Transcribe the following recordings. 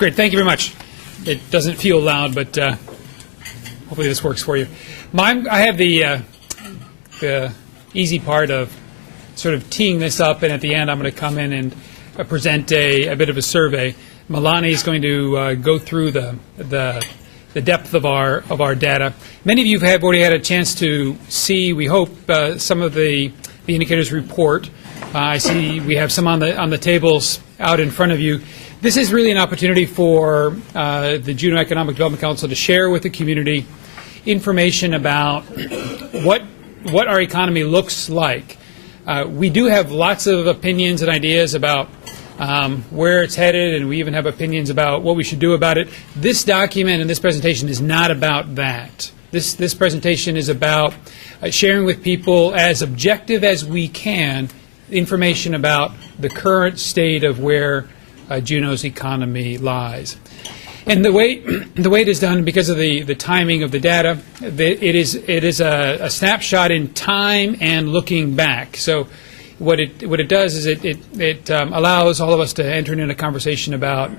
Great. Thank you very much. It doesn't feel loud, but hopefully this works for you. I have the easy part of sort of teeing this up, and at the end I'm going to come in and present a bit of a survey. Meilani is going to go through the depth of our data. Many of you have already had a chance to see, we hope, some of the indicators report. I see we have some on the tables out in front of you. This is really an opportunity for the Juneau Economic Development Council to share with the community information about what our economy looks like. We do have lots of opinions and ideas about where it's headed, and we even have opinions about what we should do about it. This document and this presentation is not about that. This presentation is about sharing with people as objective as we can information about the current state of where Juneau's economy lies. And the way it is done, because of the timing of the data, it is a snapshot in time and looking back. So what it does is it allows all of us to enter into a conversation about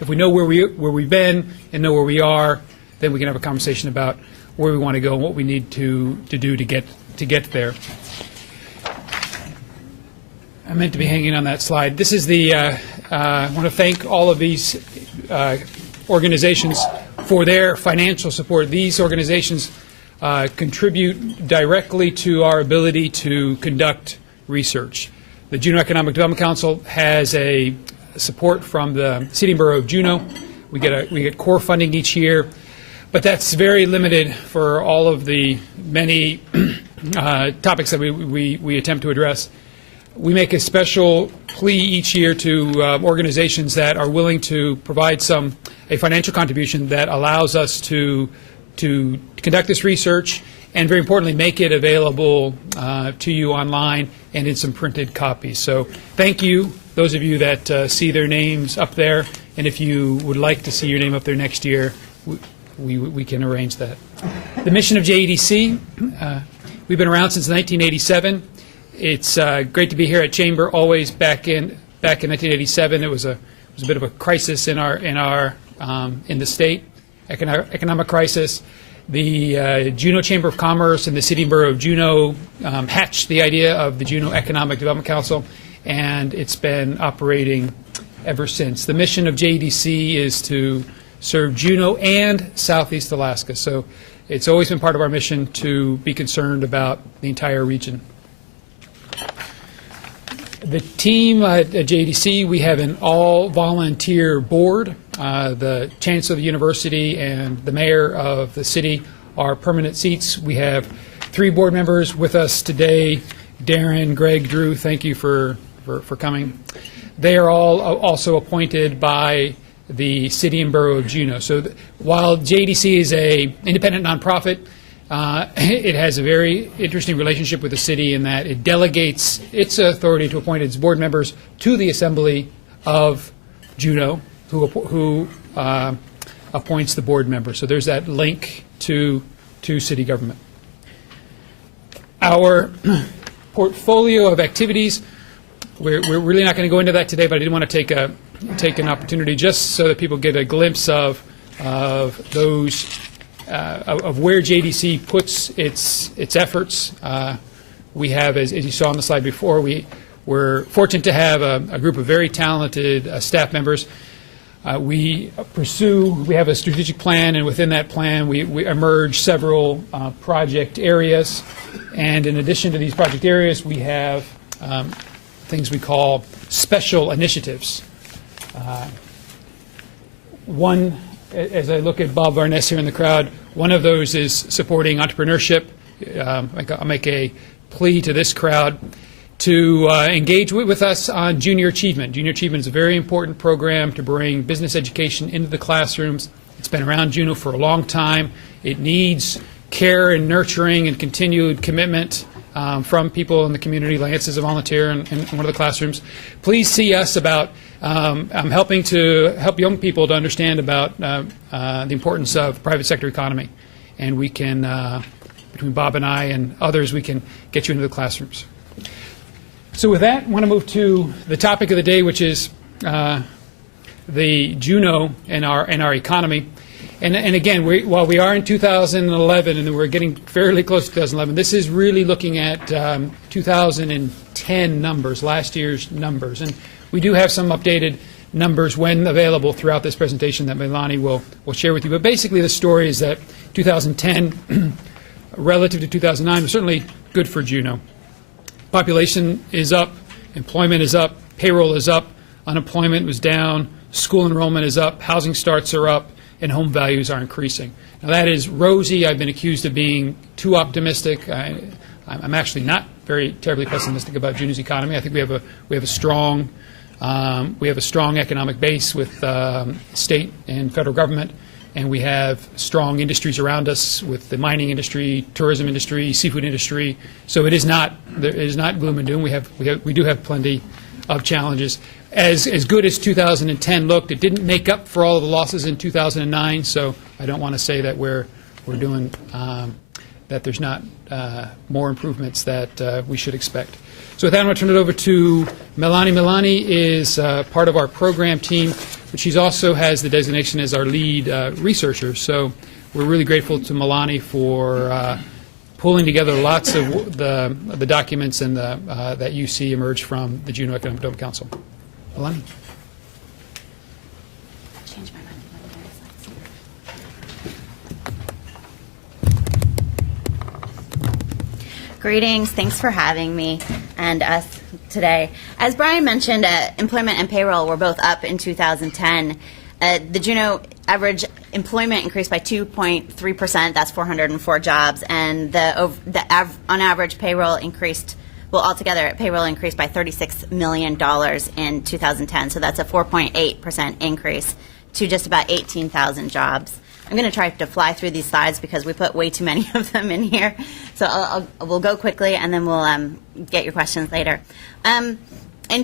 if we know where we've been and know where we are, then we can have a conversation about where we want to go and what we need to do to get there. I meant to be hanging on that slide. This is I want to thank all of these organizations for their financial support. These organizations contribute directly to our ability to conduct research. The Juneau Economic Development Council has a support from the City and Borough of Juneau. We get core funding each year, but that's very limited for all of the many topics that we attempt to address. We make a special plea each year to organizations that are willing to provide a financial contribution that allows us to conduct this research and, very importantly, make it available to you online and in some printed copies. So thank you, those of you that see their names up there, and if you would like to see your name up there next year, we can arrange that. The mission of JEDC, we've been around since 1987. It's great to be here at Chamber. Always back in 1987, it was a bit of a crisis in the state, economic crisis. The Juneau Chamber of Commerce and the City and Borough of Juneau hatched the idea of the Juneau Economic Development Council, and it's been operating ever since. The mission of JEDC is to serve Juneau and Southeast Alaska. So it's always been part of our mission to be concerned about the entire region. The team at JEDC, we have an all-volunteer board. The chancellor of the university and the mayor of the city are permanent seats. We have 3 board members with us today. Darren, Greg, Drew, thank you for coming. They are all also appointed by the City and Borough of Juneau. So while JEDC is an independent nonprofit, it has a very interesting relationship with the city in that it delegates its authority to appoint its board members to the Assembly of Juneau, who appoints the board members. So there's that link to city government. Our portfolio of activities, we're really not going to go into that today, but I did want to take an opportunity just so that people get a glimpse of those. Of where JEDC puts its efforts. We have, as you saw on the slide before, we're fortunate to have a group of very talented staff members. We have a strategic plan, and within that plan we emerge several project areas. And in addition to these project areas, we have things we call special initiatives. One, as I look at Bob Varness here in the crowd, one of those is supporting entrepreneurship. I'll make a plea to this crowd to engage with us on Junior Achievement. Junior Achievement is a very important program to bring business education into the classrooms. It's been around Juneau for a long time. It needs care and nurturing and continued commitment from people in the community. Lance is a volunteer in one of the classrooms. Please see us about I'm helping to help young people to understand about the importance of private sector economy, and we can, between Bob and I and others, we can get you into the classrooms. So with that, I want to move to the topic of the day, which is the Juneau and our economy. And again, while we are in 2011 and we're getting fairly close to 2011, this is really looking at 2010 numbers, last year's numbers. And we do have some updated numbers when available throughout this presentation that Meilani will share with you. But basically the story is that 2010 relative to 2009 was certainly good for Juneau. Population is up, employment is up, payroll is up, unemployment was down, school enrollment is up, housing starts are up, and home values are increasing. Now that is rosy. I've been accused of being too optimistic. I'm actually not very terribly pessimistic about Juneau's economy. I think we have a strong economic base with state and federal government, and we have strong industries around us with the mining industry, tourism industry, seafood industry. So it is not gloom and doom. We do have plenty of challenges. As good as 2010 looked, it didn't make up for all of the losses in 2009. So I don't want to say that we're doing that. There's not more improvements that we should expect. So with that, I'm going to turn it over to Meilani. Meilani is part of our program team, but she also has the designation as our lead researcher. So we're really grateful to Meilani for pulling together lots of the documents and that you see emerge from the Juneau Economic Development Council. Meilani. Change my mind. Greetings. Thanks for having me and us today. As Brian mentioned, employment and payroll were both up in 2010. The Juneau average employment increased by 2.3%. That's 404 jobs. And on average, payroll increased, well, altogether, payroll increased by $36 million in 2010. So that's a 4.8% increase to just about 18,000 jobs. I'm going to try to fly through these slides because we put way too many of them in here. So we'll go quickly, and then we'll get your questions later. In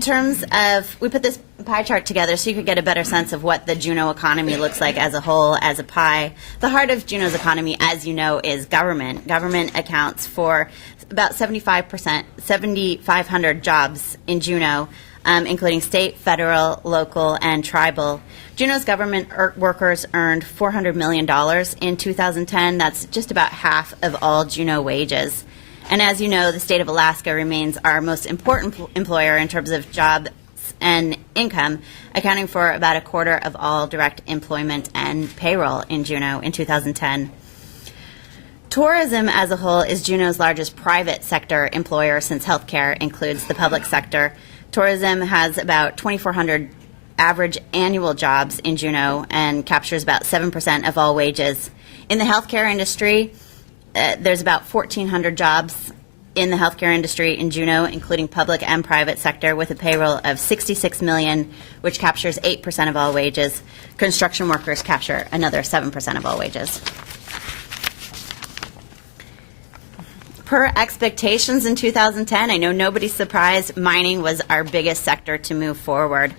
terms of, we put this pie chart together so you could get a better sense of what the Juneau economy looks like as a whole, as a pie. The heart of Juneau's economy, as you know, is government. Government accounts for about 7,500 jobs in Juneau, including state, federal, local, and tribal. Juneau's government workers earned $400 million in 2010. That's just about half of all Juneau wages. And as you know, the state of Alaska remains our most important employer in terms of jobs and income, accounting for about a quarter of all direct employment and payroll in Juneau in 2010. Tourism as a whole is Juneau's largest private sector employer, since healthcare includes the public sector. Tourism has about 2,400 average annual jobs in Juneau and captures about 7% of all wages. In the healthcare industry, there's about 1,400 jobs in the healthcare industry in Juneau, including public and private sector, with a payroll of $66 million, which captures 8% of all wages. Construction workers capture another 7% of all wages. Per expectations in 2010, I know nobody's surprised, mining was our biggest sector to move forward.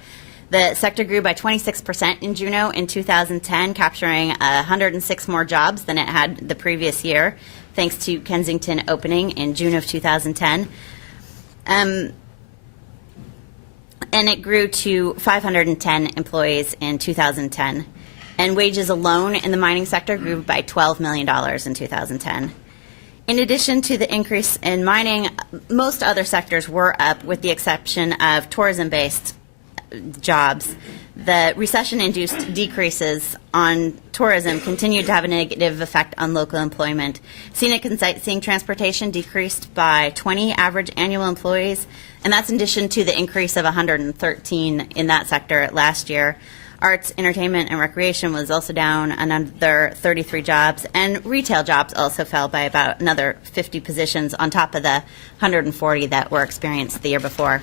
The sector grew by 26% in Juneau in 2010, capturing 106 more jobs than it had the previous year, thanks to Kensington opening in June of 2010. And it grew to 510 employees in 2010. And wages alone in the mining sector grew by $12 million in 2010. In addition to the increase in mining, most other sectors were up, with the exception of tourism-based jobs. The recession-induced decreases on tourism continued to have a negative effect on local employment. Scenic and sightseeing transportation decreased by 20 average annual employees, and that's in addition to the increase of 113 in that sector last year. Arts, entertainment, and recreation was also down another 33 jobs, and retail jobs also fell by about another 50 positions on top of the 140 that were experienced the year before.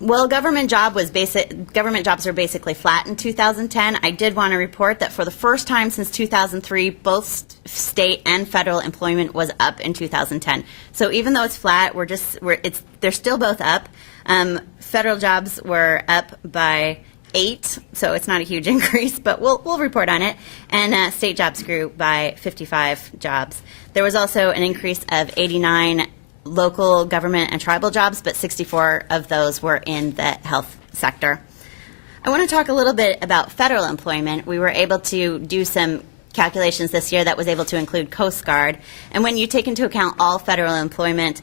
Well, government jobs are basically flat in 2010. I did want to report that for the first time since 2003, both state and federal employment was up in 2010. So even though it's flat, they're still both up. Federal jobs were up by 8, so it's not a huge increase, but we'll report on it. And state jobs grew by 55 jobs. There was also an increase of 89 local government and tribal jobs, but 64 of those were in the health sector. I want to talk a little bit about federal employment. We were able to do some calculations this year that was able to include Coast Guard. And when you take into account all federal employment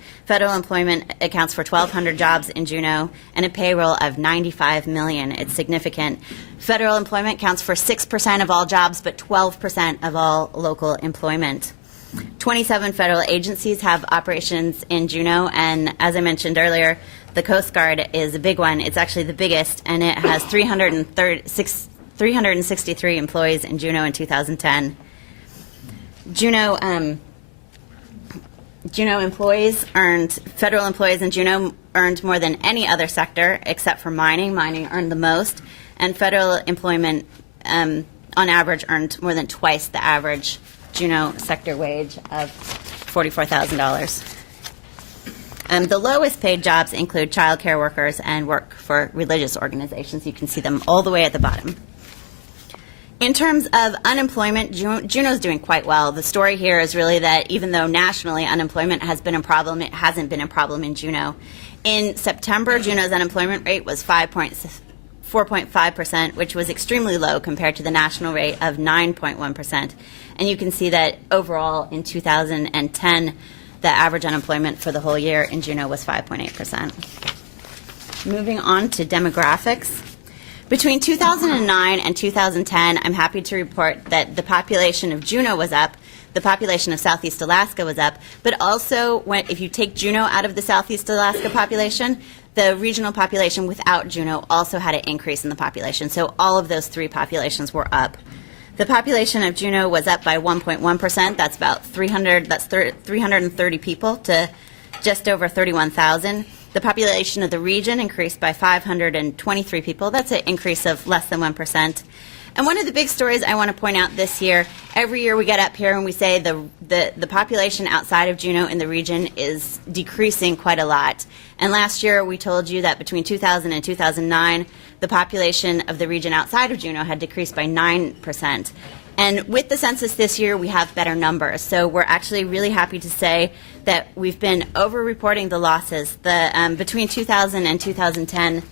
accounts for 1,200 jobs in Juneau and a payroll of $95 million. It's significant. Federal employment counts for 6% of all jobs, but 12% of all local employment. 27 federal agencies have operations in Juneau, and as I mentioned earlier, the Coast Guard is a big one. It's actually the biggest, and it has 363 employees in Juneau in 2010. Juneau federal employees in Juneau earned more than any other sector except for mining. Mining earned the most, and federal employment on average earned more than twice the average Juneau sector wage of $44,000. The lowest paid jobs include child care workers and work for religious organizations. You can see them all the way at the bottom. In terms of unemployment, Juneau's doing quite well. The story here is really that even though nationally unemployment has been a problem, it hasn't been a problem in Juneau. In September, Juneau's unemployment rate was 4.5%, which was extremely low compared to the national rate of 9.1%. And you can see that overall in 2010, the average unemployment for the whole year in Juneau was 5.8%. Moving on to demographics. Between 2009 and 2010, I'm happy to report that the population of Juneau was up, the population of Southeast Alaska was up, but also if you take Juneau out of the Southeast Alaska population, the regional population without Juneau also had an increase in the population. So all of those three populations were up. The population of Juneau was up by 1.1%. That's about 330 people to just over 31,000. The population of the region increased by 523 people. That's an increase of less than 1%. And one of the big stories I want to point out this year, every year we get up here and we say the population outside of Juneau in the region is decreasing quite a lot. And last year we told you that between 2000 and 2009, the population of the region outside of Juneau had decreased by 9%. And with the census this year, we have better numbers. So we're actually really happy to say that we've been over-reporting the losses. Between 2000 and 2010,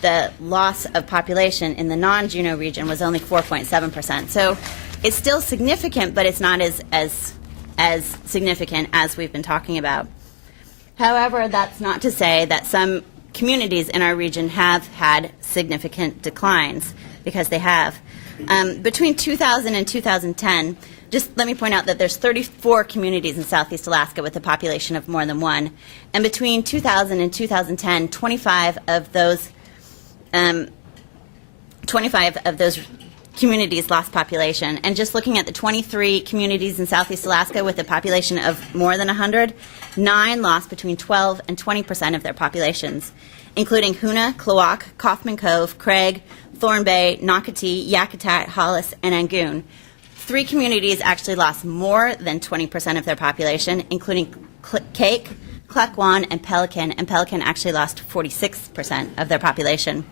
the loss of population in the non-Juneau region was only 4.7%. So it's still significant, but it's not as significant as we've been talking about. However, that's not to say that some communities in our region have had significant declines, because they have. Between 2000 and 2010, just let me point out that there's 34 communities in Southeast Alaska with a population of more than one. And between 2000 and 2010, 25 of those communities lost population. And just looking at the 23 communities in Southeast Alaska with a population of more than 100, 9 lost between 12 and 20% of their populations, including Hoonah, Klawock, Kaufman Cove, Craig, Thorn Bay, Nocatee, Yakutat, Hollis, and Angoon. 3 communities actually lost more than 20% of their population, including Cake, Klekwan, and Pelican actually lost 46% of their population.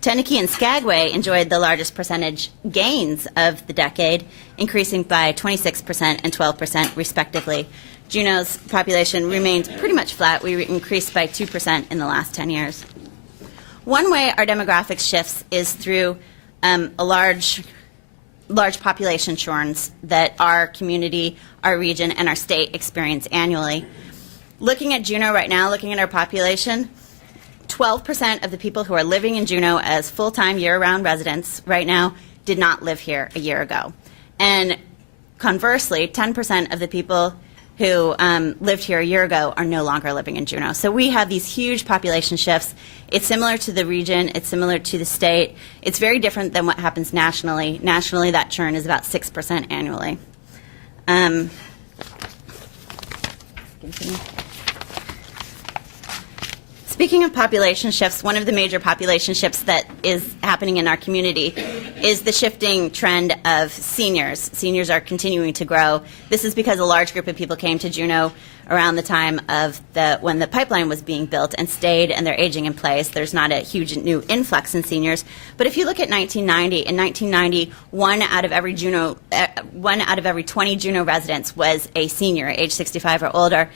Tenakee and Skagway enjoyed the largest percentage gains of the decade, increasing by 26% and 12% respectively. Juneau's population remained pretty much flat. We increased by 2% in the last 10 years. One way our demographics shifts is through a large population churns that our community, our region, and our state experience annually. Looking at Juneau right now, looking at our population, 12% of the people who are living in Juneau as full-time year-round residents right now did not live here a year ago. And conversely, 10% of the people who lived here a year ago are no longer living in Juneau. So we have these huge population shifts. It's similar to the region. It's similar to the state. It's very different than what happens nationally. Nationally, that churn is about 6% annually. Speaking of population shifts, one of the major population shifts that is happening in our community is the shifting trend of seniors. Seniors are continuing to grow. This is because a large group of people came to Juneau around the time of when the pipeline was being built and stayed, and they're aging in place. There's not a huge new influx in seniors. But if you look at 1990, in 1990, one out of every 20 Juneau residents was a senior, age 65 or older.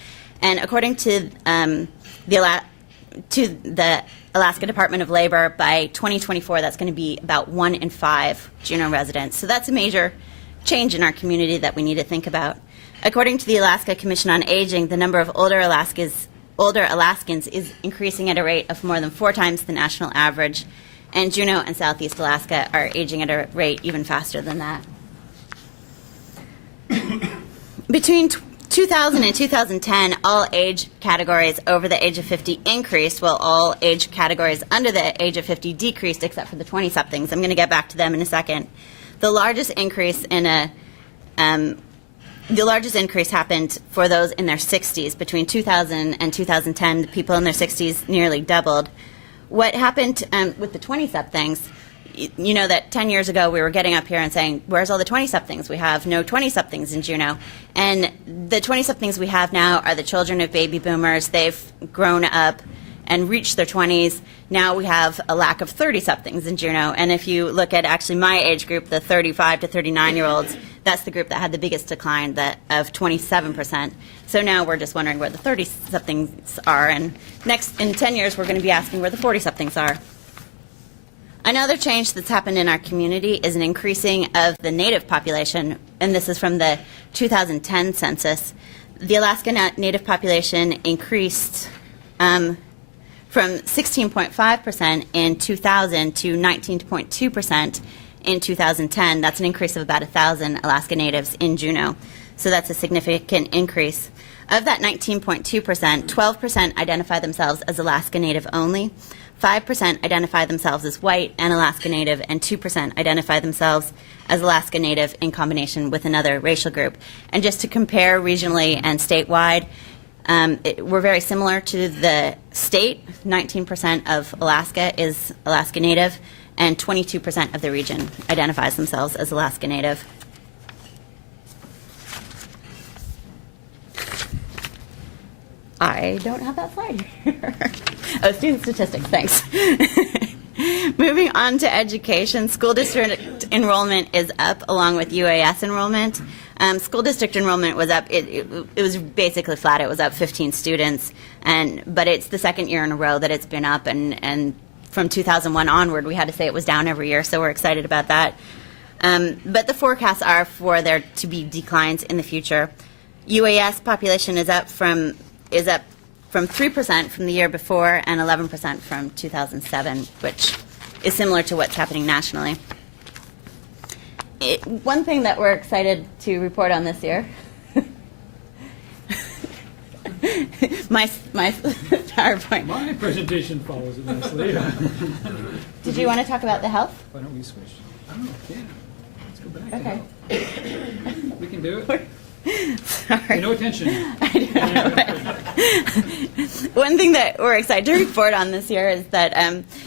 And according to the Alaska Department of Labor, by 2024, that's going to be about 1 in 5 Juneau residents. So that's a major change in our community that we need to think about. According to the Alaska Commission on Aging, the number of older Alaskans is increasing at a rate of more than 4 times the national average, and Juneau and Southeast Alaska are aging at a rate even faster than that. Between 2000 and 2010, all age categories over the age of 50 increased, while all age categories under the age of 50 decreased, except for the 20-somethings. I'm going to get back to them in a second. The largest increase happened for those in their 60s. Between 2000 and 2010, the people in their 60s nearly doubled. What happened with the 20-somethings, you know that 10 years ago we were getting up here and saying, where's all the 20-somethings? We have no 20-somethings in Juneau. And the 20-somethings we have now are the children of baby boomers. They've grown up and reached their 20s. Now we have a lack of 30-somethings in Juneau. And if you look at actually my age group, the 35 to 39-year-olds, that's the group that had the biggest decline of 27%. So now we're just wondering where the 30-somethings are. And in 10 years, we're going to be asking where the 40-somethings are. Another change that's happened in our community is an increasing of the Native population, and this is from the 2010 census. The Alaska Native population increased from 16.5% in 2000 to 19.2% in 2010. That's an increase of about 1,000 Alaska Natives in Juneau, so that's a significant increase. Of that 19.2%, 12% identify themselves as Alaska Native only, 5% identify themselves as white and Alaska Native, and 2% identify themselves as Alaska Native in combination with another racial group. And just to compare regionally and statewide, we're very similar to the state. 19% of Alaska is Alaska Native, and 22% of the region identifies themselves as Alaska Native. I don't have that slide here. Oh, student statistics, thanks. Moving on to education, school district enrollment is up along with UAS enrollment. School district enrollment was up. It was basically flat. It was up 15 students, but it's the second year in a row that it's been up, and from 2001 onward, we had to say it was down every year, so we're excited about that. But the forecasts are for there to be declines in the future. UAS population is up from 3% from the year before and 11% from 2007, which is similar to what's happening nationally. One thing that we're excited to report on this year, my PowerPoint. My presentation follows it nicely. Did you want to talk about the health? Why don't we switch? Oh, yeah. Let's go back. Okay. We can do it. Sorry. Pay no attention. One thing that we're excited to report on this year is that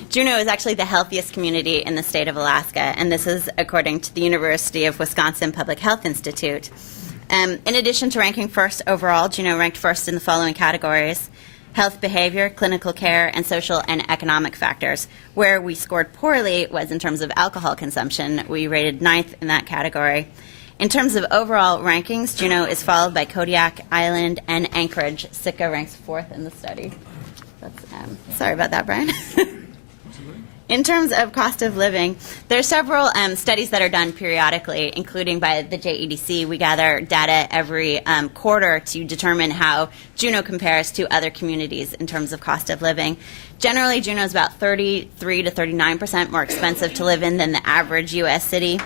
Juneau is actually the healthiest community in the state of Alaska, and this is according to the University of Wisconsin Public Health Institute. In addition to ranking first overall, Juneau ranked first in the following categories: health behavior, clinical care, and social and economic factors. Where we scored poorly was in terms of alcohol consumption. We rated 9th in that category. In terms of overall rankings, Juneau is followed by Kodiak Island and Anchorage. Sitka ranks 4th in the study. Sorry about that, Brian. In terms of cost of living, there are several studies that are done periodically, including by the JEDC. We gather data every quarter to determine how Juneau compares to other communities in terms of cost of living. Generally, Juneau is about 33 to 39% more expensive to live in than the average U.S. city.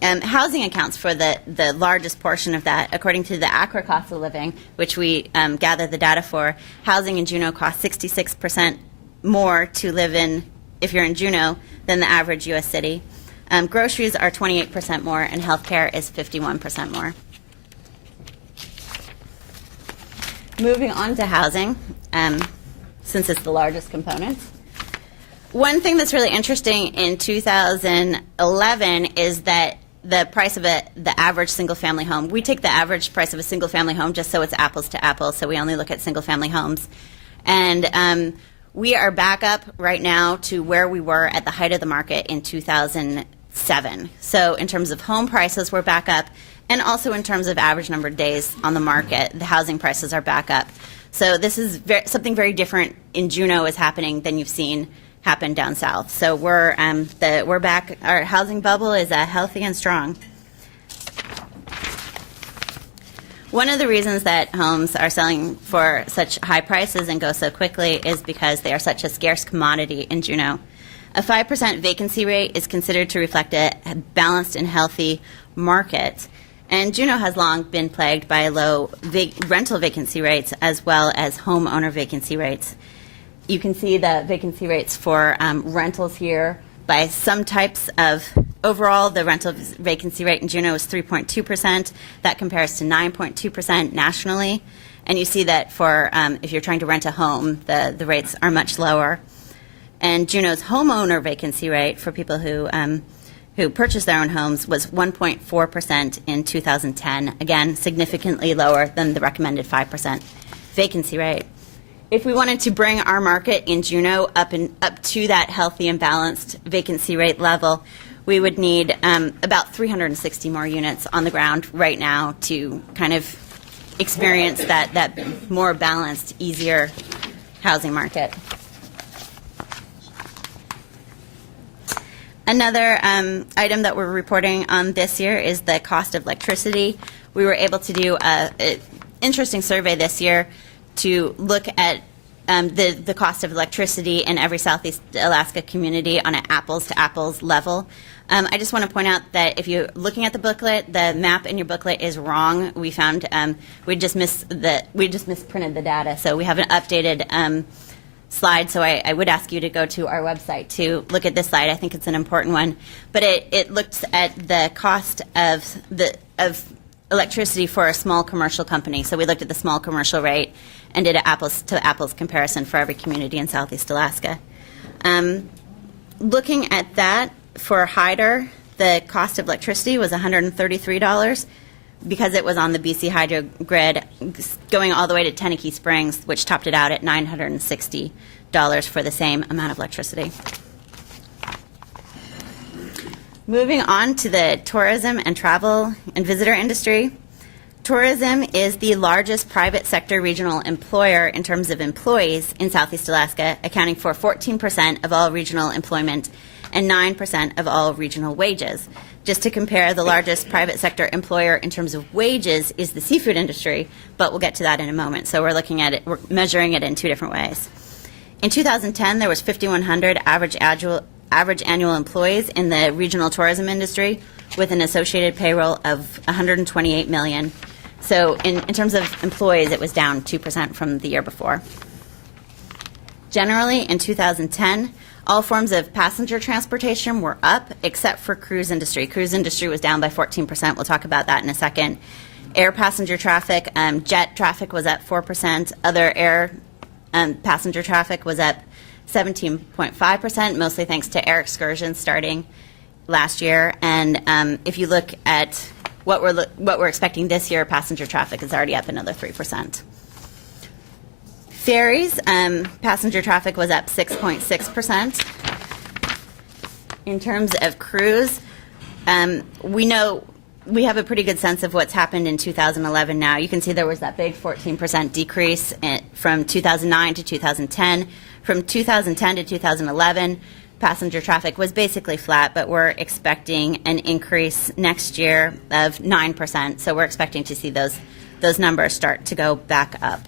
Housing accounts for the largest portion of that. According to the ACRA cost of living, which we gather the data for, housing in Juneau costs 66% more to live in if you're in Juneau than the average U.S. city. Groceries are 28% more, and healthcare is 51% more. Moving on to housing, since it's the largest component. One thing that's really interesting in 2011 is that the price of the average single-family home, we take the average price of a single-family home just so it's apples to apples, so we only look at single-family homes. And we are back up right now to where we were at the height of the market in 2007. So in terms of home prices, we're back up And also in terms of average number of days on the market, the housing prices are back up. So this is something very different in Juneau is happening than you've seen happen down south. So we're back. Our housing bubble is healthy and strong. One of the reasons that homes are selling for such high prices and go so quickly is because they are such a scarce commodity in Juneau. A 5% vacancy rate is considered to reflect a balanced and healthy market. And Juneau has long been plagued by low rental vacancy rates as well as homeowner vacancy rates. You can see the vacancy rates for rentals here by some types of, overall the rental vacancy rate in Juneau is 3.2%. That compares to 9.2% nationally. And you see that for, if you're trying to rent a home, the rates are much lower. And Juneau's homeowner vacancy rate for people who purchased their own homes was 1.4% in 2010. Again, significantly lower than the recommended 5% vacancy rate. If we wanted to bring our market in Juneau up to that healthy and balanced vacancy rate level, we would need about 360 more units on the ground right now to kind of experience that more balanced, easier housing market. Another item that we're reporting on this year is the cost of electricity. We were able to do an interesting survey this year to look at the cost of electricity in every Southeast Alaska community on an apples-to-apples level. I just want to point out that if you're looking at the booklet, the map in your booklet is wrong. We found we just misprinted the data, so we have an updated slide. So I would ask you to go to our website to look at this slide. I think it's an important one, but it looks at the cost of electricity for a small commercial company. So we looked at the small commercial rate and did an apples-to-apples comparison for every community in Southeast Alaska. Looking at that, for Hyder, the cost of electricity was $133 because it was on the BC Hydro grid, going all the way to Tenakee Springs, which topped it out at $960 for the same amount of electricity. Moving on to the tourism and travel and visitor industry. Tourism is the largest private sector regional employer in terms of employees in Southeast Alaska, accounting for 14% of all regional employment and 9% of all regional wages. Just to compare, the largest private sector employer in terms of wages is the seafood industry, but we'll get to that in a moment. So we're looking at it, we're measuring it in two different ways. In 2010, there was 5,100 average annual employees in the regional tourism industry with an associated payroll of $128 million. So in terms of employees, it was down 2% from the year before. Generally, in 2010, all forms of passenger transportation were up except for cruise industry. Cruise industry was down by 14%. We'll talk about that in a second. Air passenger traffic, jet traffic was up 4%. Other air passenger traffic was up 17.5%, mostly thanks to air excursions starting last year. And if you look at what we're expecting this year, passenger traffic is already up another 3%. Ferries, passenger traffic was up 6.6%. In terms of cruise, we know we have a pretty good sense of what's happened in 2011 now. You can see there was that big 14% decrease from 2009 to 2010. From 2010 to 2011, passenger traffic was basically flat, but we're expecting an increase next year of 9%. So we're expecting to see those numbers start to go back up.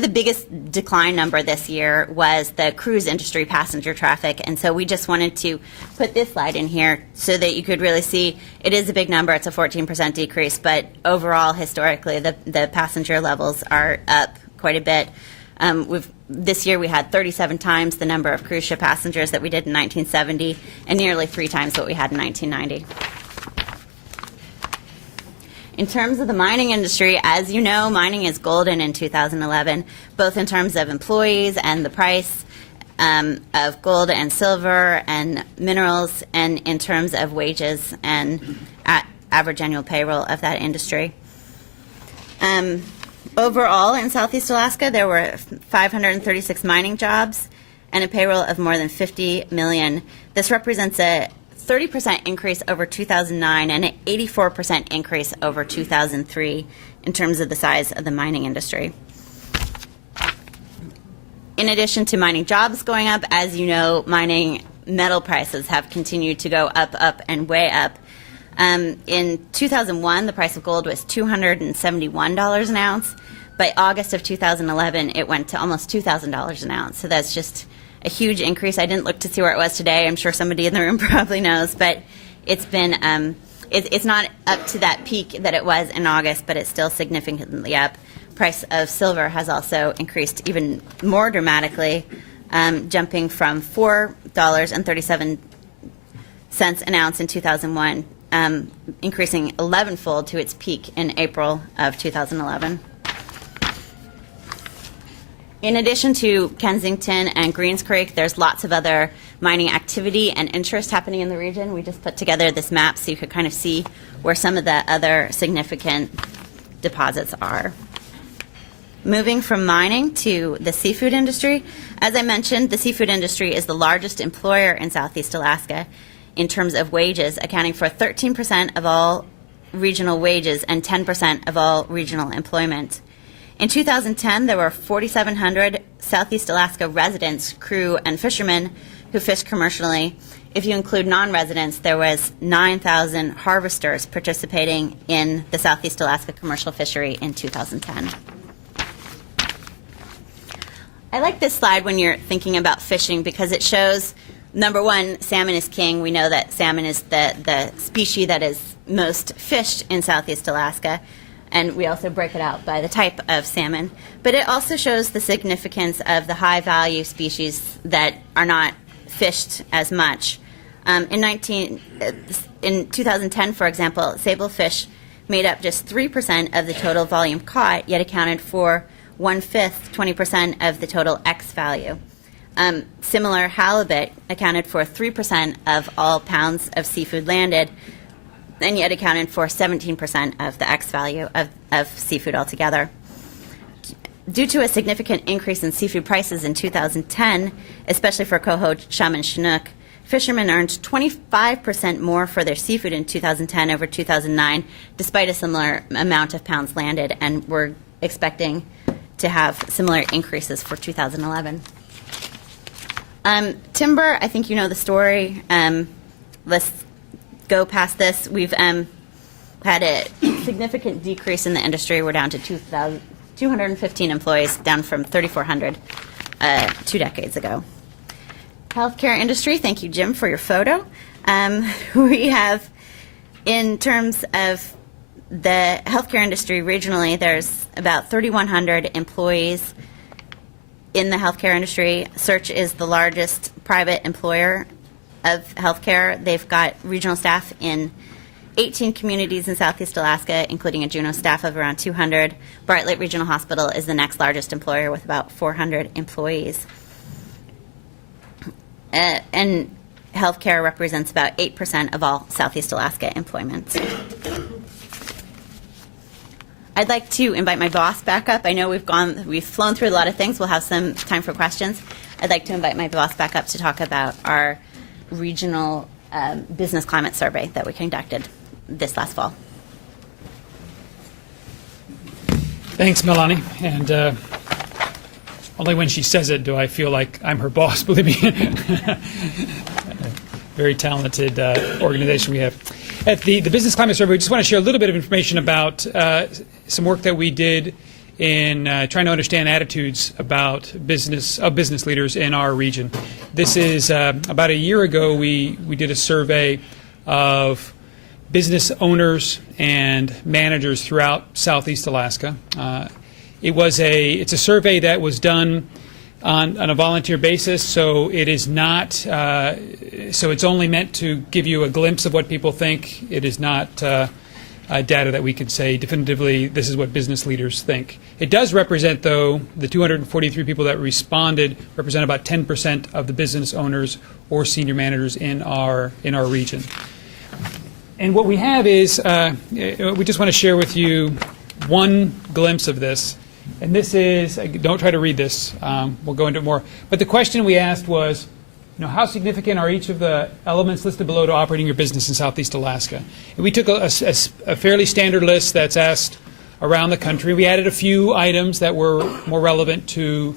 The biggest decline number this year was the cruise industry passenger traffic, and so we just wanted to put this slide in here so that you could really see it is a big number. It's a 14% decrease, but overall, historically, the passenger levels are up quite a bit. This year we had 37 times the number of cruise ship passengers that we did in 1970 and nearly 3 times what we had in 1990. In terms of the mining industry, as you know, mining is golden in 2011, both in terms of employees and the price of gold and silver and minerals, and in terms of wages and average annual payroll of that industry. Overall, in Southeast Alaska, there were 536 mining jobs and a payroll of more than $50 million. This represents a 30% increase over 2009 and an 84% increase over 2003 in terms of the size of the mining industry. In addition to mining jobs going up, as you know, mining metal prices have continued to go up, up, and way up. In 2001, the price of gold was $271 an ounce. By August of 2011, it went to almost $2,000 an ounce. So that's just a huge increase. I didn't look to see where it was today. I'm sure somebody in the room probably knows, but it's been it's not up to that peak that it was in August, but it's still significantly up. Price of silver has also increased even more dramatically, jumping from $4.37 an ounce in 2001, increasing 11-fold to its peak in April of 2011. In addition to Kensington and Greens Creek, there's lots of other mining activity and interest happening in the region. We just put together this map so you could kind of see where some of the other significant deposits are. Moving from mining to the seafood industry, as I mentioned, the seafood industry is the largest employer in Southeast Alaska in terms of wages, accounting for 13% of all regional wages and 10% of all regional employment. In 2010, there were 4,700 Southeast Alaska residents, crew, and fishermen who fished commercially. If you include non-residents, there was 9,000 harvesters participating in the Southeast Alaska commercial fishery in 2010. I like this slide when you're thinking about fishing because it shows, number one, salmon is king. We know that salmon is the species that is most fished in Southeast Alaska. And we also break it out by the type of salmon. But it also shows the significance of the high-value species that are not fished as much. In 2010, for example, sablefish made up just 3% of the total volume caught, yet accounted for 1/5, 20% of the total X value. Similar, halibut accounted for 3% of all pounds of seafood landed, and yet accounted for 17% of the X value of seafood altogether. Due to a significant increase in seafood prices in 2010, especially for coho, chum, and chinook, fishermen earned 25% more for their seafood in 2010 over 2009, despite a similar amount of pounds landed, and we're expecting to have similar increases for 2011. Timber, I think you know the story. Let's go past this. We've had a significant decrease in the industry. We're down to 215 employees, down from 3,400 2 decades ago. Healthcare industry, thank you, Jim, for your photo. We have, in terms of the healthcare industry regionally, there's about 3,100 employees in the healthcare industry. Search is the largest private employer of healthcare. They've got regional staff in 18 communities in Southeast Alaska, including a Juneau staff of around 200. Bartlett Regional Hospital is the next largest employer with about 400 employees. And healthcare represents about 8% of all Southeast Alaska employment. I'd like to invite my boss back up. I know we've flown through a lot of things. We'll have some time for questions. I'd like to invite my boss back up to talk about our regional business climate survey that we conducted this last fall. Thanks, Meilani. And only when she says it do I feel like I'm her boss, believe me. Very talented organization we have. At the Business Climate Survey, we just want to share a little bit of information about some work that we did in trying to understand attitudes about business leaders in our region. This is about a year ago we did a survey of business owners and managers throughout Southeast Alaska. It's a survey that was done on a volunteer basis, so it is not. So it's only meant to give you a glimpse of what people think. It is not data that we could say definitively this is what business leaders think. It does represent, though, the 243 people that responded represent about 10% of the business owners or senior managers in our region. And what we have is we just want to share with you one glimpse of this. And this is, don't try to read this, we'll go into it more. But the question we asked was, how significant are each of the elements listed below to operating your business in Southeast Alaska? And we took a fairly standard list that's asked around the country. We added a few items that were more relevant to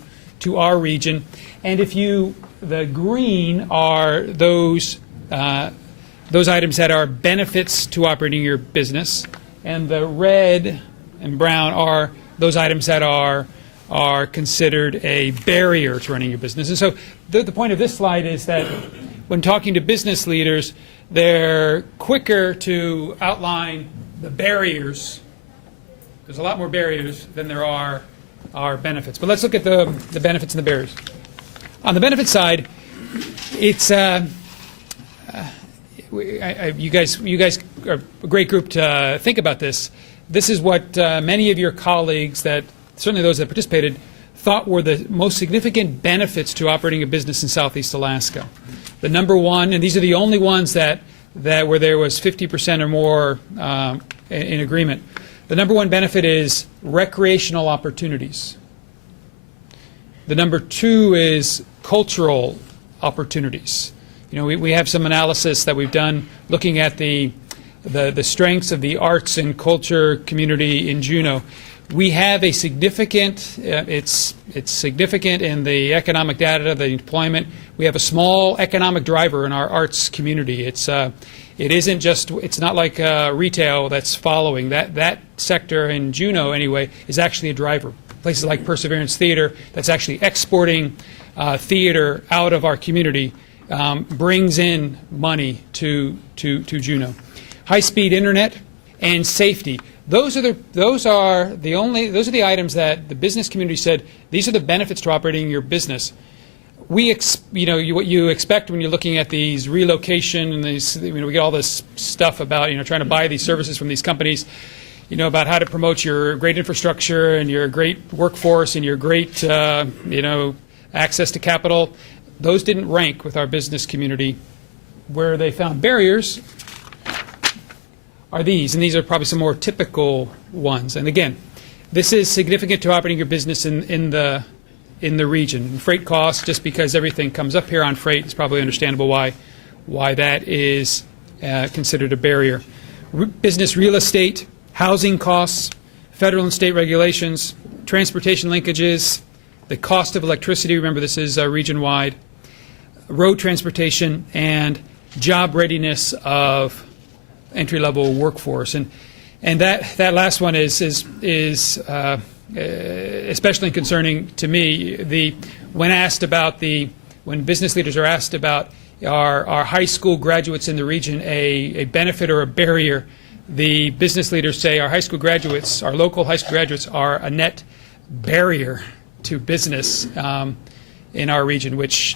our region. And the green are those items that are benefits to operating your business, and the red and brown are those items that are considered a barrier to running your business. And so the point of this slide is that when talking to business leaders, they're quicker to outline the barriers. There's a lot more barriers than there are benefits. But let's look at the benefits and the barriers. On the benefit side, it's you guys are a great group to think about this. This is what many of your colleagues, that certainly those that participated, thought were the most significant benefits to operating a business in Southeast Alaska. The number one, and these are the only ones that where there was 50% or more in agreement. The number one benefit is recreational opportunities. The number two is cultural opportunities. We have some analysis that we've done looking at the strengths of the arts and culture community in Juneau. We have a significant, it's significant in the economic data, the employment. We have a small economic driver in our arts community. It isn't just, it's not like retail that's following. That sector in Juneau, anyway, is actually a driver. Places like Perseverance Theater, that's actually exporting theater out of our community, brings in money to Juneau. High-speed internet and safety. Those are the items that the business community said these are the benefits to operating your business. What you expect when you're looking at these relocation and these, we get all this stuff about trying to buy these services from these companies, about how to promote your great infrastructure and your great workforce and your great access to capital. Those didn't rank with our business community. Where they found barriers are these, and these are probably some more typical ones. And again, this is significant to operating your business in the region. Freight costs, just because everything comes up here on freight, it's probably understandable why that is considered a barrier. Business real estate, housing costs, federal and state regulations, transportation linkages, the cost of electricity, remember this is region-wide, road transportation, and job readiness of entry-level workforce. And that last one is especially concerning to me. When business leaders are asked about are high school graduates in the region a benefit or a barrier, the business leaders say our local high school graduates are a net barrier to business in our region, which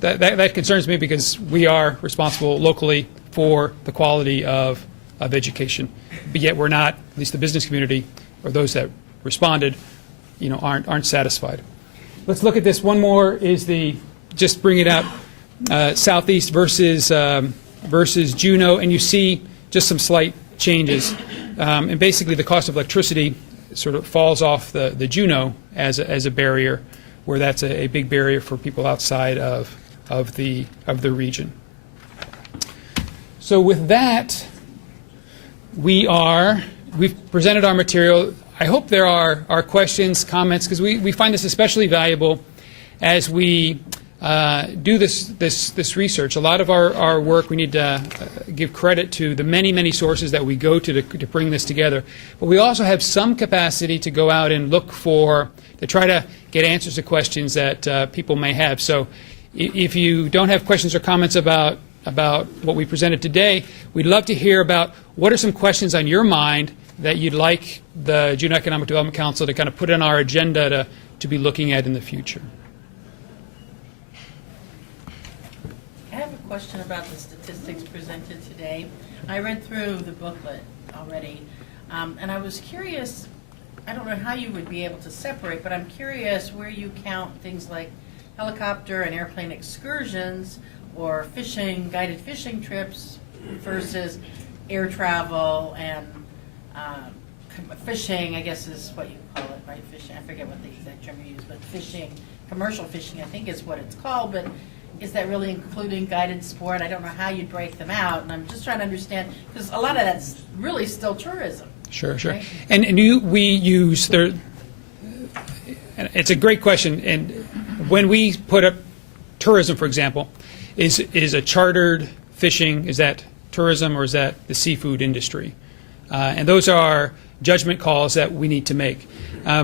that concerns me, because we are responsible locally for the quality of education, but yet we're not, at least the business community or those that responded, aren't satisfied. Let's look at this. One more is just bring it up, Southeast versus Juneau, and you see just some slight changes. And basically the cost of electricity sort of falls off the Juneau as a barrier, where that's a big barrier for people outside of the region. So with that, we've presented our material. I hope there are questions, comments, because we find this especially valuable as we do this research. A lot of our work, we need to give credit to the many sources that we go to bring this together. But we also have some capacity to go out and to try to get answers to questions that people may have. So if you don't have questions or comments about what we presented today, we'd love to hear about what are some questions on your mind that you'd like the Juneau Economic Development Council to kind of put on our agenda to be looking at in the future. I have a question about the statistics presented today. I read through the booklet already, and I was curious, I don't know how you would be able to separate, but I'm curious where you count things like helicopter and airplane excursions or guided fishing trips versus air travel and fishing, I guess is what you call it, right? Fishing, I forget what the exact term you use, but fishing, commercial fishing, I think is what it's called. But is that really including guided sport? I don't know how you'd break them out, and I'm just trying to understand, because a lot of that's really still tourism. Sure, sure. Right. And we use there. And it's a great question. And when we put up tourism, for example, is a chartered fishing, is that tourism or is that the seafood industry? And those are judgment calls that we need to make.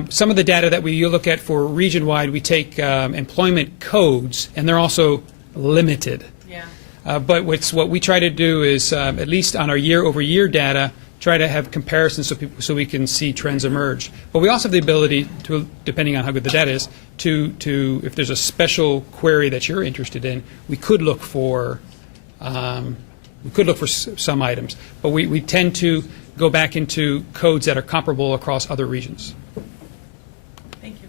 Some of the data that we look at for region-wide, we take employment codes, and they're also limited. Yeah. But what we try to do is, at least on our year-over-year data, try to have comparisons so we can see trends emerge. But we also have the ability to, depending on how good the data is, to if there's a special query that you're interested in, we could look for some items. But we tend to go back into codes that are comparable across other regions. Thank you.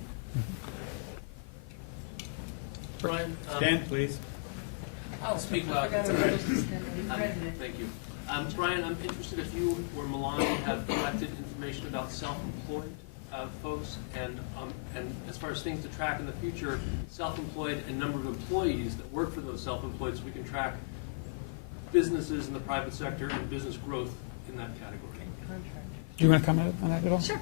Brian, Stand, please. I'll speak loud. Thank Thank you. Brian, I'm interested if you or Meilani have collected information about self-employed folks, and as far as things to track in the future, self-employed and number of employees that work for those self-employed, so we can track businesses in the private sector and business growth in that category. Do you want to comment on that at all? Sure.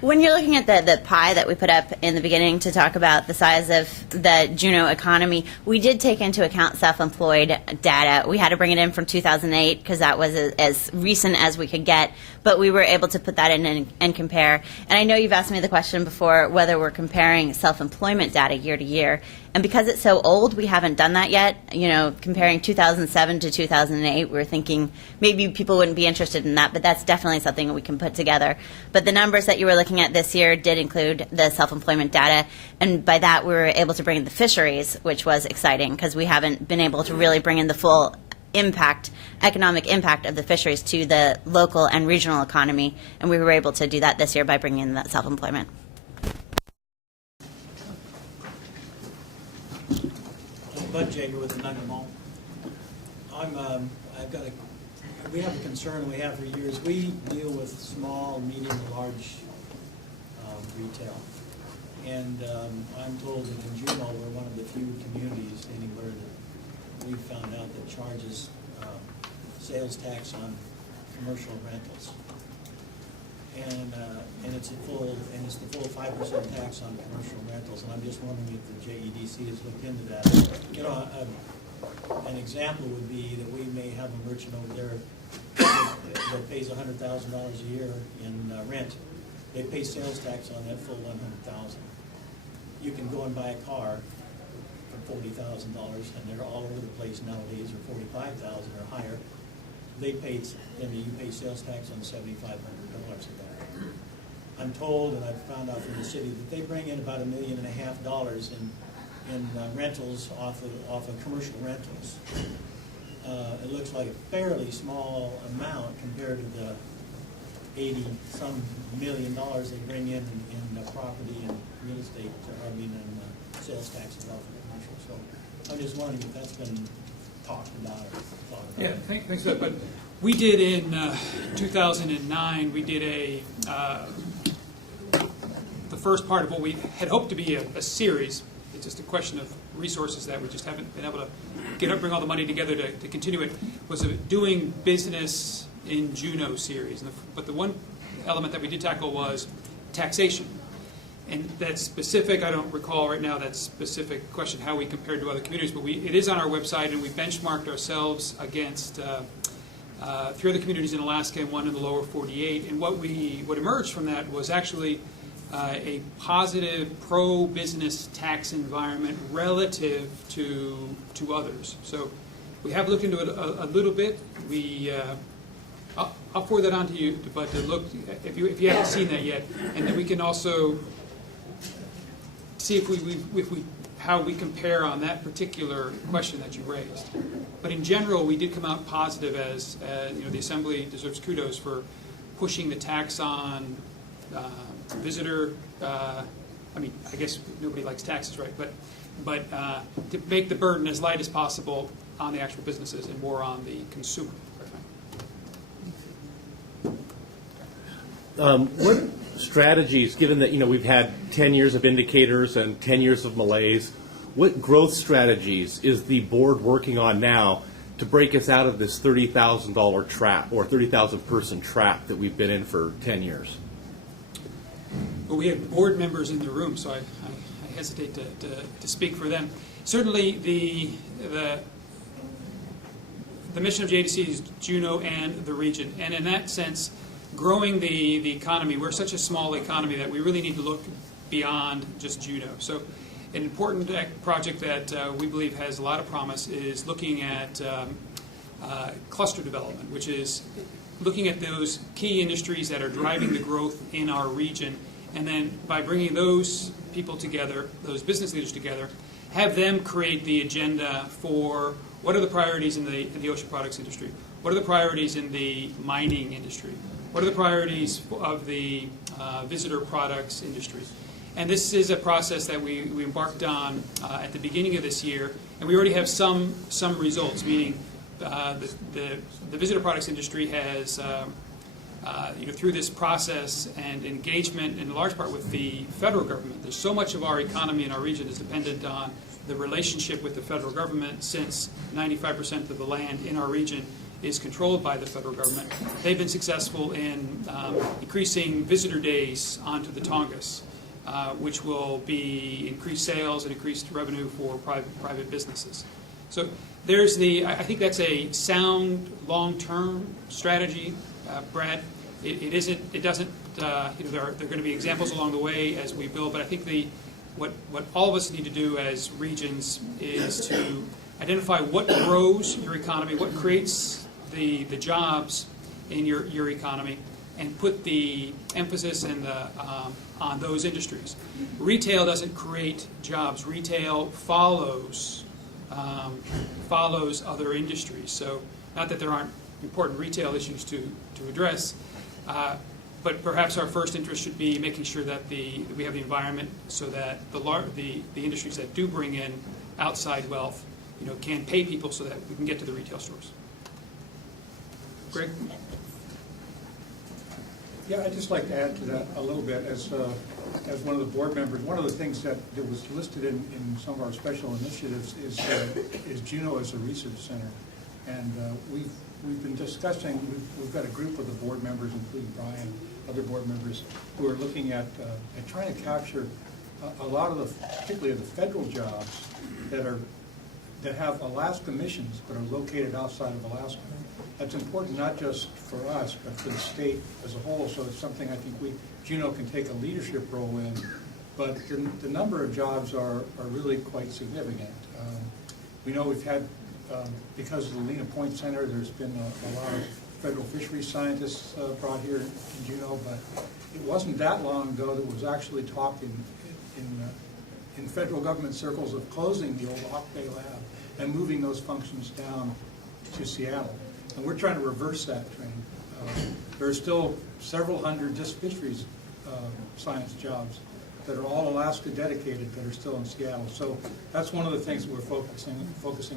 When you're looking at the pie that we put up in the beginning to talk about the size of the Juneau economy, we did take into account self-employed data. We had to bring it in from 2008 because that was as recent as we could get, but we were able to put that in and compare. And I know you've asked me the question before whether we're comparing self-employment data year to year. And because it's so old, we haven't done that yet. You know, comparing 2007 to 2008, we were thinking maybe people wouldn't be interested in that, but that's definitely something we can put together. But the numbers that you were looking at this year did include the self-employment data, and by that we were able to bring in the fisheries, which was exciting because we haven't been able to really bring in the full economic impact of the fisheries to the local and regional economy, and we were able to do that this year by bringing in that self-employment. Bud Jager with the Nugget Mall. We have a concern we have for years. We deal with small, medium, and large retail. And I'm told that in Juneau, we're one of the few communities anywhere that we've found out that charges sales tax on commercial rentals. And it's the full 5% tax on commercial rentals, and I'm just wondering if the JEDC has looked into that. You know, an example would be that we may have a merchant over there that pays $100,000 a year in rent. They pay sales tax on that full $100,000. You can go and buy a car for $40,000, and they're all over the place nowadays, or $45,000 or higher. You pay sales tax on $7,500 of that. I'm told, and I've found out from the city, that they bring in about $1.5 million in rentals off of commercial rentals. It looks like a fairly small amount compared to the 80-some million dollars they bring in property and real estate, and sales taxes off of commercial. So I'm just wondering if that's been talked about or thought about. Yeah, thanks for that. But we did in 2009, we did the first part of what we had hoped to be a series. It's just a question of resources that we just haven't been able to bring all the money together to continue it, was a doing business in Juneau series. But the one element that we did tackle was taxation. And that's specific, I don't recall right now that specific question, how we compared to other communities, but it is on our website, and we benchmarked ourselves against 3 other communities in Alaska and one in the lower 48. And what emerged from that was actually a positive pro-business tax environment relative to others. So we have looked into it a little bit. I'll forward that on to you, but to look if you haven't seen that yet, and then we can also see if how we compare on that particular question that you raised. But in general, we did come out positive as the Assembly deserves kudos for pushing the tax on visitor. I guess nobody likes taxes, right? But to make the burden as light as possible on the actual businesses and more on the consumer. strategies, given that, we've had 10 years of indicators and 10 years of malaise, what growth strategies is the board working on now to break us out of this $30,000 trap or 30,000 person trap that we've been in for 10 years? Well, we have board members in the room, so I hesitate to speak for them. Certainly, the mission of JDC is Juneau and the region, and in that sense, growing the economy. We're such a small economy that we really need to look beyond just Juneau. So, an important project that we believe has a lot of promise is looking at cluster development, which is looking at those key industries that are driving the growth in our region, and then by bringing those people together, those business leaders together, have them create the agenda for what are the priorities in the ocean products industry, what are the priorities in the mining industry, what are the priorities of the visitor products industry. And this is a process that we embarked on at the beginning of this year, and we already have some results, meaning the visitor products industry has, through this process and engagement in large part with the federal government. There's so much of our economy in our region is dependent on the relationship with the federal government, since 95% of the land in our region is controlled by the federal government. They've been successful in increasing visitor days onto the Tongass, which will be increased sales and increased revenue for private businesses. So I think that's a sound long-term strategy, Brad. It doesn't, there are going to be examples along the way as we build, but I think what all of us need to do as regions is to identify what grows your economy, what creates the jobs in your economy, and put the emphasis on those industries. Retail doesn't create jobs. Retail follows other industries. So, not that there aren't important retail issues to address, but perhaps our first interest should be making sure that we have the environment so that the industries that do bring in outside wealth, can pay people so that we can get to the retail stores. Greg? Yeah, I'd just like to add to that a little bit as one of the board members. One of the things that was listed in some of our special initiatives is Juneau as a research center, and we've been discussing. We've got a group of the board members, including Brian, other board members, who are looking at trying to capture a lot of particularly the federal jobs that have Alaska missions but are located outside of Alaska. That's important not just for us, but for the state as a whole. So it's something I think Juneau can take a leadership role in. But the number of jobs are really quite significant. We know we've had, because of the Lena Point Center, there's been a lot of federal fisheries scientists brought here in Juneau, but it wasn't that long ago that was actually talked in federal government circles of closing the old Hawk Bay lab and moving those functions down to Seattle. And we're trying to reverse that trend. There are still several hundred just fisheries science jobs that are all Alaska dedicated that are still in Seattle. So that's one of the things that we're focusing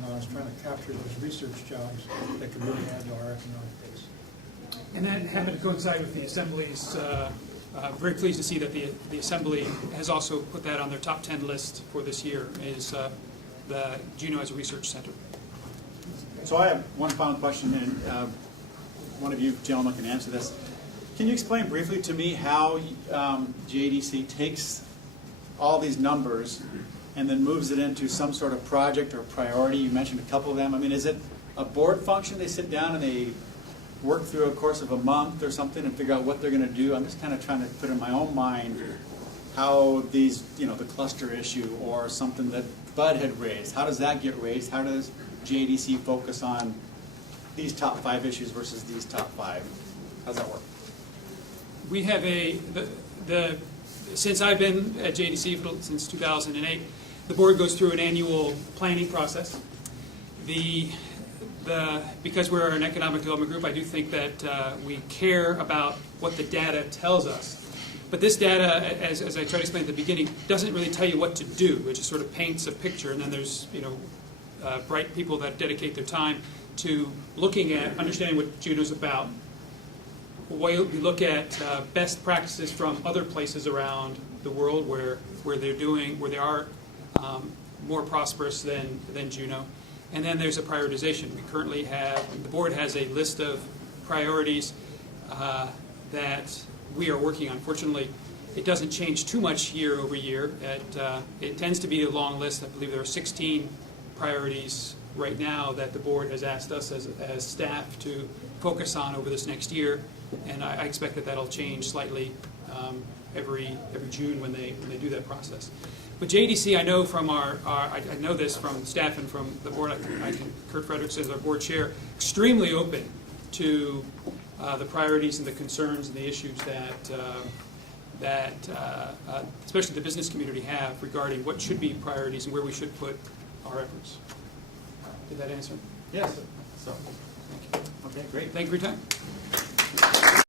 on, is trying to capture those research jobs that can really add to our economic base. And that happened to coincide with the Assembly's, very pleased to see that the Assembly has also put that on their top 10 list for this year, is the Juneau as a research center. So I have one final question, and one of you gentlemen can answer this. Can you explain briefly to me how JDC takes all these numbers and then moves it into some sort of project or priority? You mentioned a couple of them. I mean, is it a board function? They sit down and they work through a course of a month or something and figure out what they're going to do? I'm just kind of trying to put in my own mind how these, the cluster issue or something that Bud had raised, how does that get raised? How does JDC focus on these top 5 issues versus these top 5? How does that work? We have since I've been at JDC since 2008, the board goes through an annual planning process. Because we're an economic development group, I do think that we care about what the data tells us. But this data, as I tried to explain at the beginning, doesn't really tell you what to do. It just sort of paints a picture, and then there's bright people that dedicate their time to looking at understanding what Juneau's about, we look at best practices from other places around the world where they are more prosperous than Juneau. And then there's a prioritization. We currently have, the board has a list of priorities that we are working on. Fortunately, it doesn't change too much year over year. It tends to be a long list. I believe there are 16 priorities right now that the board has asked us as staff to focus on over this next year, and I expect that that'll change slightly every June when they do that process. But JDC, I know from I know this from staff and from the board. Kurt Fredericks is our board chair, extremely open to the priorities and the concerns and the issues that especially the business community have regarding what should be priorities and where we should put our efforts. Did that answer? Yes. So, okay, great. Thank you for your time.